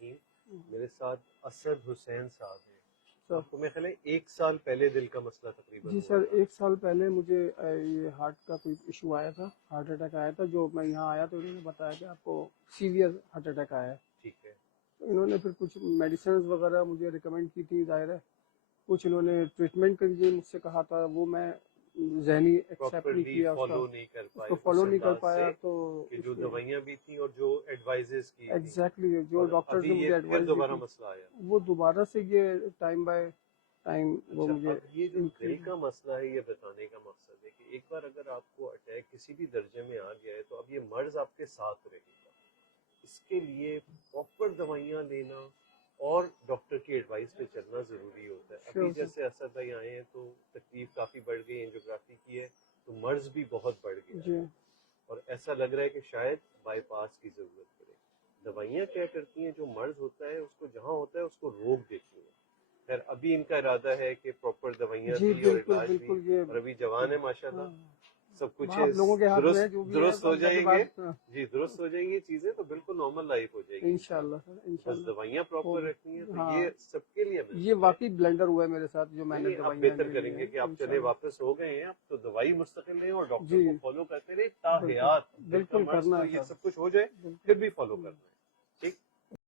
الرحیم. میرے ساتھ اسد حسین صاحب ہیں. آپ کو میں خیال ہے 1 سال پہلے دل کا مسئلہ تقریباً. جی سر 1 سال پہلے مجھے یہ ہارٹ کا کوئی ایشو آیا تھا, ہارٹ اٹیک آیا تھا. جو میں یہاں آیا تو انہوں نے بتایا کہ آپ کو سیویئر ہارٹ اٹیک آیا ہے. ٹھیک ہے. تو انہوں نے پھر کچھ میڈیسنز وغیرہ مجھے ریکمینڈ کی تھی, ظاہر ہے کچھ انہوں نے ٹریٹمنٹ کے لیے مجھ سے کہا تھا, وہ میں ذہنی ایکسیپٹ نہیں کیا, فالو نہیں کر اس پائے, کو فالو نہیں کر پایا. تو کہ جو دوائیاں بھی تھیں اور جو ایڈوائزز کی ایگزیکٹلی جو ڈاکٹر نے مجھے ایڈوائز دی دوبارہ مسئلہ آیا, وہ دوبارہ سے یہ ٹائم بائی ٹائم وہ مجھے. اب یہ جو دل کا مسئلہ ہے یہ بتانے کا مقصد ہے کہ ایک بار اگر آپ کو اٹیک کسی بھی درجے میں آ گیا ہے تو اب یہ مرض آپ کے ساتھ رہے گا. اس کے لیے پراپر دوائیاں لینا اور ڈاکٹر کی ایڈوائس پہ چلنا ضروری ہوتا ہے. ابھی جیسے اسد بھائی آئے ہیں تو تکلیف کافی بڑھ گئی, اینجیوگرافی کی ہے تو مرض بھی بہت بڑھ گیا ہے اور ایسا لگ رہا ہے کہ شاید بائی پاس کی ضرورت پڑے. دوائیاں کیا کرتی ہیں, جو مرض ہوتا ہے اس کو جہاں ہوتا ہے اس کو روک دیتی ہیں. خیر ابھی ان کا ارادہ ہے کہ پراپر دوائیاں بھی اور علاج بھی, اور ابھی جوان ہے ماشاءاللہ, سب کچھ درست ہو جائیں گے. جی درست ہو جائیں گی چیزیں تو بالکل نارمل لائف ہو جائے گی انشاءاللہ سر, بس دوائیاں پراپر رکھنی ہیں. تو یہ سب کے لیے یہ واقعی بلنڈر ہوا ہے میرے ساتھ جو میں نے آپ بہتر کریں گے کہ آپ چلے واپس ہو گئے ہیں اب تو دوائی مستقل لیں اور ڈاکٹر کو فالو کرتے رہے تا حیات. بالکل کرنا ہے, یہ سب کچھ ہو جائے پھر بھی فالو کرنا ہے.